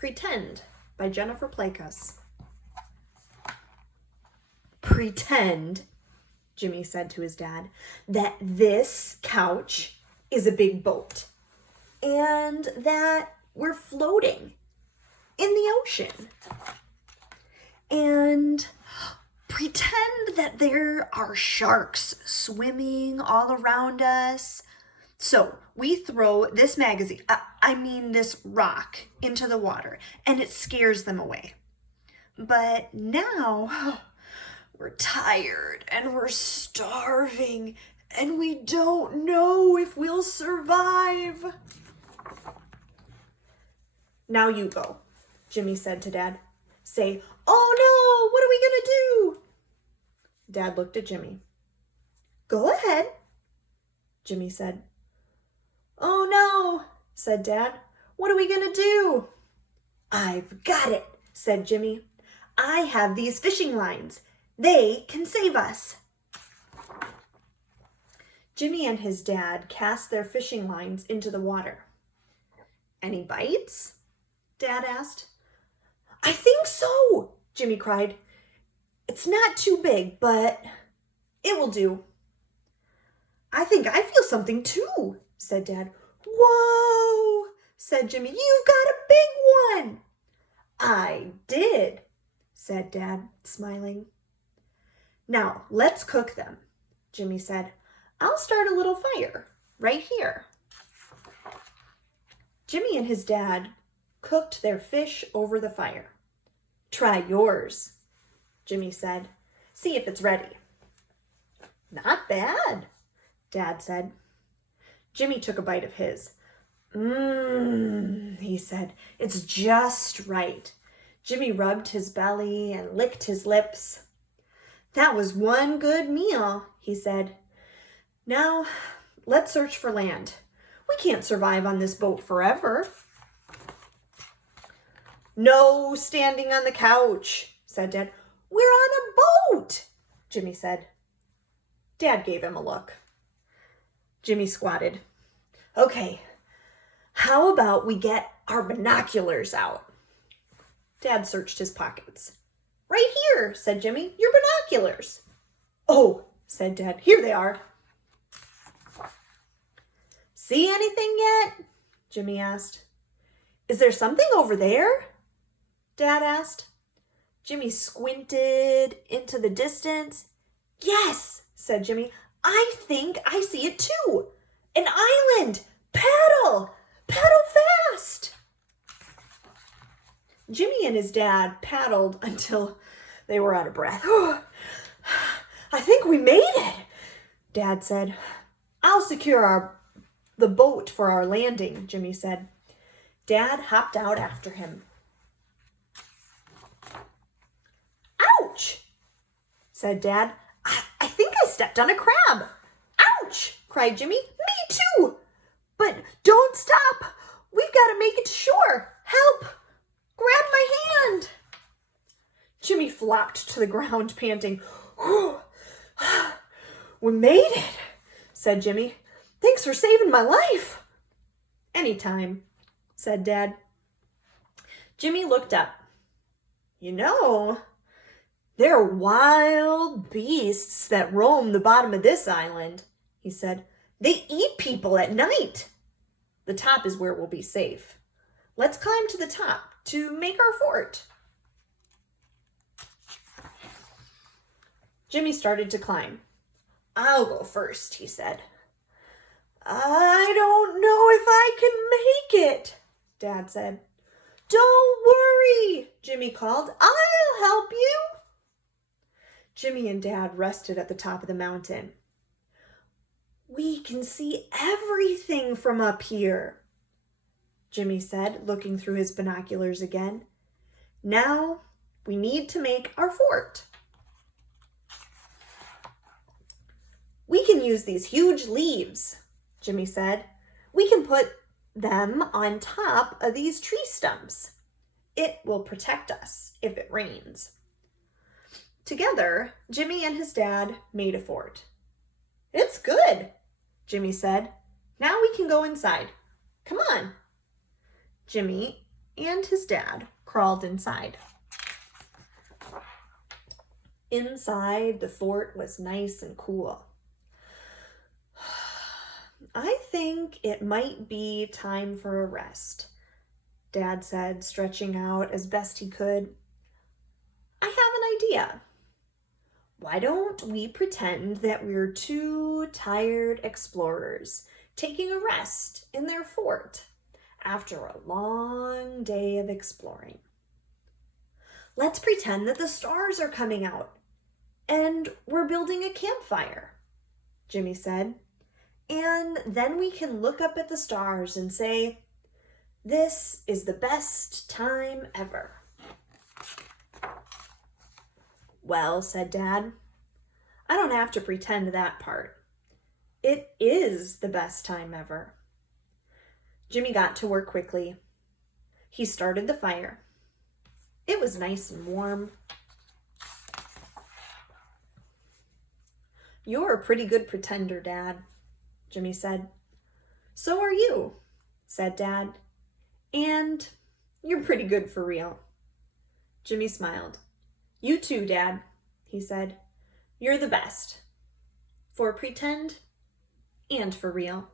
Pretend by Jennifer Plecas. Pretend, Jimmy said to his dad, that this couch is a big boat and that we're floating in the ocean. And pretend that there are sharks swimming all around us. So we throw this this rock into the water and it scares them away. But now we're tired and we're starving and we don't know if we'll survive. Now you go, Jimmy said to Dad. Say, "Oh no, what are we gonna do?" Dad looked at Jimmy. "Go ahead," Jimmy said. "Oh no," said Dad. "What are we gonna do?" "I've got it," said Jimmy. "I have these fishing lines. They can save us." Jimmy and his dad cast their fishing lines into the water. "Any bites?" Dad asked. "I think so," Jimmy cried. "It's not too big, but it will do." "I think I feel something too," said Dad. "Whoa," said Jimmy. "You've got a big one." "I did," said Dad, smiling. "Now let's cook them," Jimmy said. "I'll start a little fire right here." Jimmy and his dad cooked their fish over the fire. "Try yours," Jimmy said. "See if it's ready." "Not bad," Dad said. Jimmy took a bite of his. He said. "It's just right." Jimmy rubbed his belly and licked his lips. "That was one good meal," he said. "Now, let's search for land. We can't survive on this boat forever." "No standing on the couch," said Dad. "We're on a boat," Jimmy said. Dad gave him a look. Jimmy squatted. "Okay, how about we get our binoculars out?" Dad searched his pockets. "Right here," said Jimmy, "your binoculars." "Oh," said Dad, "here they are." "See anything yet?" Jimmy asked. "Is there something over there?" Dad asked. Jimmy squinted into the distance. "Yes," said Jimmy, "I think I see it too. An island! Paddle! Paddle fast!" Jimmy and his dad paddled until they were out of breath. "I think we made it," Dad said. "I'll secure the boat for our landing," Jimmy said. Dad hopped out after him. "Ouch," said Dad. I think I stepped on a crab." "Ouch," cried Jimmy. "Me too. But don't stop. We've got to make it to shore. Help. Grab my hand." Jimmy flopped to the ground, panting. "We made it," said Jimmy. "Thanks for saving my life." "Anytime," said Dad. Jimmy looked up. "You know, there are wild beasts that roam the bottom of this island," he said. "They eat people at night. The top is where we'll be safe. Let's climb to the top to make our fort." Jimmy started to climb. "I'll go first," he said. "I don't know if I can make it," Dad said. "Don't worry," Jimmy called. "I'll help you." Jimmy and Dad rested at the top of the mountain. "We can see everything from up here," Jimmy said, looking through his binoculars again. "Now we need to make our fort." "We can use these huge leaves," Jimmy said. "We can put them on top of these tree stumps. It will protect us if it rains." Together, Jimmy and his dad made a fort. "It's good," Jimmy said. "Now we can go inside. Come on." Jimmy and his dad crawled inside. Inside, the fort was nice and cool. I think it might be time for a rest, Dad said, stretching out as best he could. I have an idea. Why don't we pretend that we're two tired explorers taking a rest in their fort after a long day of exploring? Let's pretend that the stars are coming out and we're building a campfire, Jimmy said. And then we can look up at the stars and say, "This is the best time ever." Well, said Dad, I don't have to pretend that part. It is the best time ever. Jimmy got to work quickly. He started the fire. It was nice and warm. You're a pretty good pretender, Dad, Jimmy said. So are you, said Dad. And you're pretty good for real. Jimmy smiled. You too, Dad, he said. You're the best. For pretend and for real.